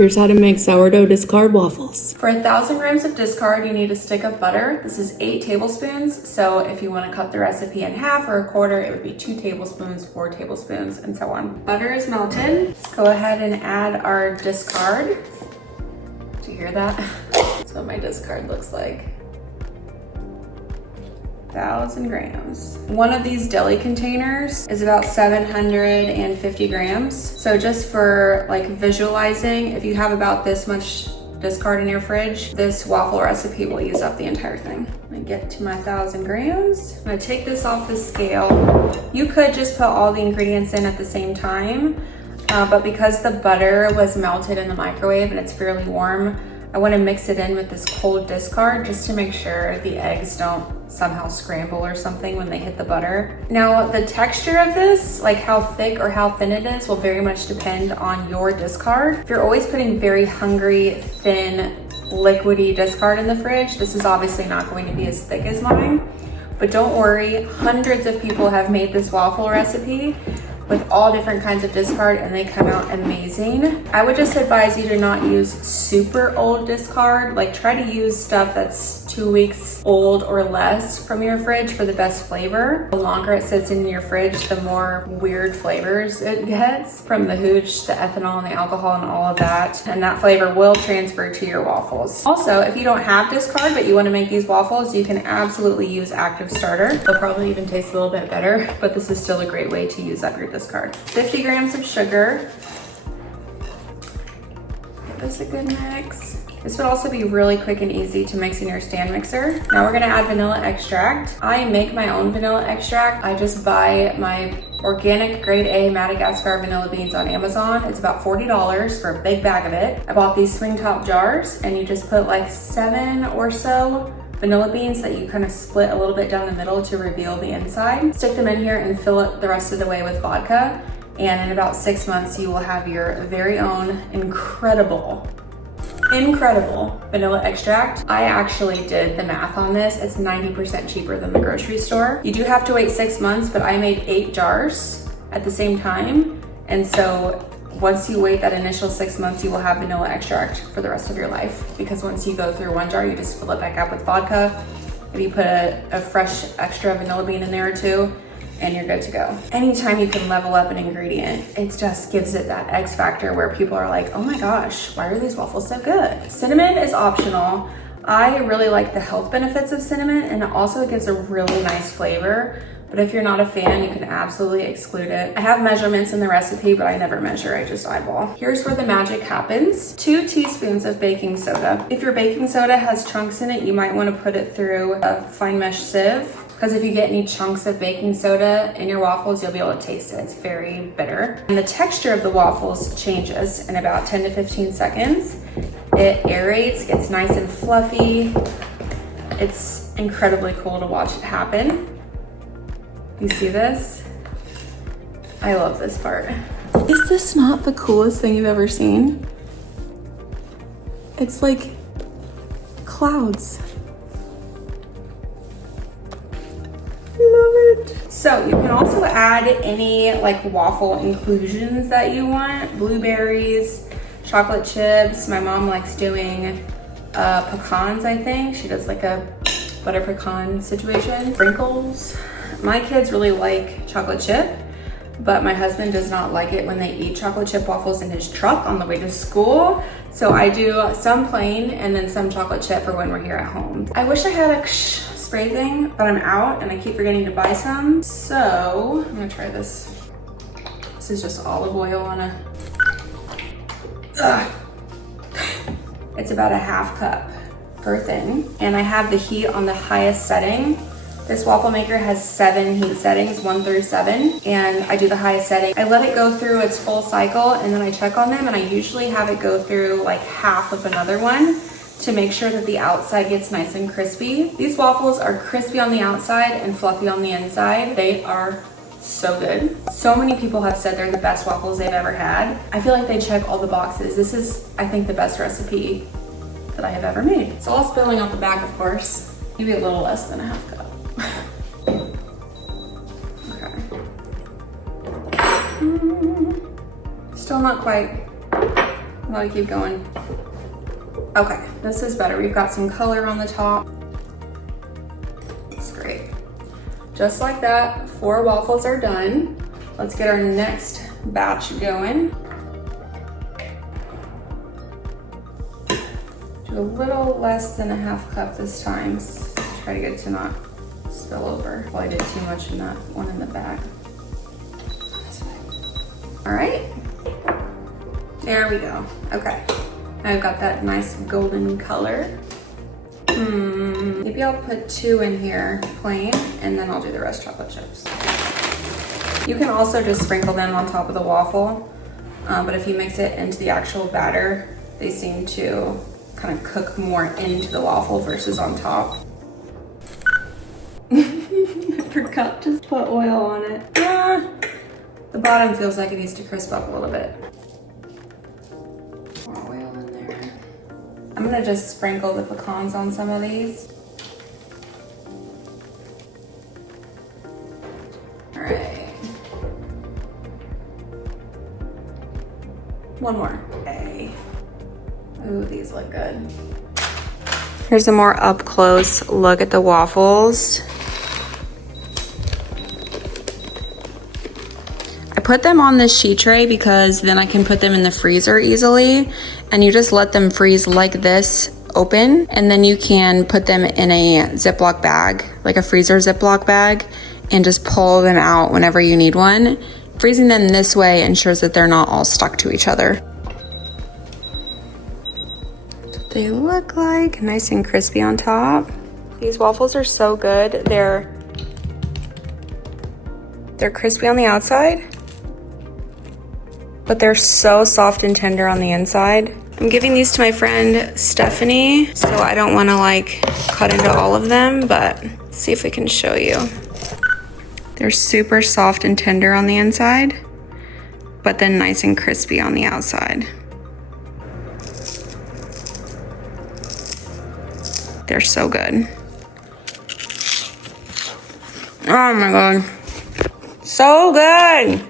Here's how to make sourdough discard waffles. For 1,000 grams of discard, you need a stick of butter. This is 8 tablespoons. So if you want to cut the recipe in half or a quarter, it would be 2 tablespoons, 4 tablespoons, and so on. Butter is melted. Let's go ahead and add our discard. Do you hear that? That's what my discard looks like. 1,000 grams. One of these deli containers is about 750 grams. So just for like visualizing, if you have about this much discard in your fridge, this waffle recipe will use up the entire thing. I'm gonna get to my 1,000 grams. I'm gonna take this off the scale. You could just put all the ingredients in at the same time, but because the butter was melted in the microwave and it's fairly warm, I want to mix it in with this cold discard just to make sure the eggs don't somehow scramble or something when they hit the butter. Now, the texture of this, like how thick or how thin it is, will very much depend on your discard. If you're always putting very hungry, thin, liquidy discard in the fridge, this is obviously not going to be as thick as mine. But don't worry, hundreds of people have made this waffle recipe with all different kinds of discard and they come out amazing. I would just advise you to not use super old discard. Like, try to use stuff that's 2 weeks old or less from your fridge for the best flavor. The longer it sits in your fridge, the more weird flavors it gets from the hooch, the ethanol, and the alcohol and all of that. And that flavor will transfer to your waffles. Also, if you don't have discard but you want to make these waffles, you can absolutely use active starter. They'll probably even taste a little bit better, but this is still a great way to use up your discard. 50 grams of sugar. Give this a good mix. This would also be really quick and easy to mix in your stand mixer. Now we're gonna add vanilla extract. I make my own vanilla extract. I just buy my organic grade A Madagascar vanilla beans on Amazon. It's about $40 for a big bag of it. I bought these swing top jars and you just put like 7 or so vanilla beans that you kind of split a little bit down the middle to reveal the inside. Stick them in here and fill it the rest of the way with vodka. And in about 6 months, you will have your very own incredible vanilla extract. I actually did the math on this. It's 90% cheaper than the grocery store. You do have to wait 6 months, but I made 8 jars at the same time. And so once you wait that initial 6 months, you will have vanilla extract for the rest of your life. Because once you go through one jar, you just fill it back up with vodka. Maybe put a fresh extra vanilla bean in there or two, and you're good to go. Anytime you can level up an ingredient, it just gives it that X factor where people are like, oh my gosh, why are these waffles so good? Cinnamon is optional. I really like the health benefits of cinnamon, and it also gives a really nice flavor. But if you're not a fan, you can absolutely exclude it. I have measurements in the recipe, but I never measure, I just eyeball. Here's where the magic happens. 2 teaspoons of baking soda. If your baking soda has chunks in it, you might want to put it through a fine mesh sieve, because if you get any chunks of baking soda in your waffles, you'll be able to taste it. It's very bitter. And the texture of the waffles changes in about 10 to 15 seconds. It aerates, gets nice and fluffy. It's incredibly cool to watch it happen. You see this? I love this part. Is this not the coolest thing you've ever seen? It's like clouds. Love it. So you can also add any like waffle inclusions that you want. Blueberries, chocolate chips. My mom likes doing pecans, I think. She does like a butter pecan situation. Sprinkles. My kids really like chocolate chip, but my husband does not like it when they eat chocolate chip waffles in his truck on the way to school. So I do some plain and then some chocolate chip for when we're here at home. I wish I had a spray thing, but I'm out and I keep forgetting to buy some. So I'm gonna try this. This is just olive oil on a, it's about a half cup per thing. And I have the heat on the highest setting. This waffle maker has 7 heat settings, 1 through 7, and I do the highest setting. I let it go through its full cycle and then I check on them, and I usually have it go through like half of another one to make sure that the outside gets nice and crispy. These waffles are crispy on the outside and fluffy on the inside. They are so good. So many people have said they're the best waffles they've ever had. I feel like they check all the boxes. This is, I think, the best recipe that I have ever made. It's all spilling out the back, of course. Maybe a little less than a half cup. Okay. Still not quite Let me keep going. Okay, this is better. We've got some color on the top. That's great. Just like that, 4 waffles are done. Let's get our next batch going. Do a little less than a half cup this time. Try to get it to not spill over. Well, I did too much in that one in the back. All right, there we go. Okay, I've got that nice golden color. Maybe I'll put 2 in here, plain, and then I'll do the rest chocolate chips. You can also just sprinkle them on top of the waffle, but if you mix it into the actual batter, they seem to kind of cook more into the waffle versus on top. I forgot to put oil on it. The bottom feels like it needs to crisp up a little bit. More oil in there. I'm gonna just sprinkle the pecans on some of these. All right. One more. Okay. Ooh, these look good. Here's a more up close look at the waffles. I put them on this sheet tray because then I can put them in the freezer easily, and you just let them freeze like this open, and then you can put them in a Ziploc bag, like a freezer Ziploc bag, and just pull them out whenever you need one. Freezing them this way ensures that they're not all stuck to each other. That's what they look like, nice and crispy on top. These waffles are so good. They're crispy on the outside, but they're so soft and tender on the inside. I'm giving these to my friend Stephanie, so I don't want to like cut into all of them, but let's see if we can show you. They're super soft and tender on the inside, but then nice and crispy on the outside. They're so good. Oh my God, so good.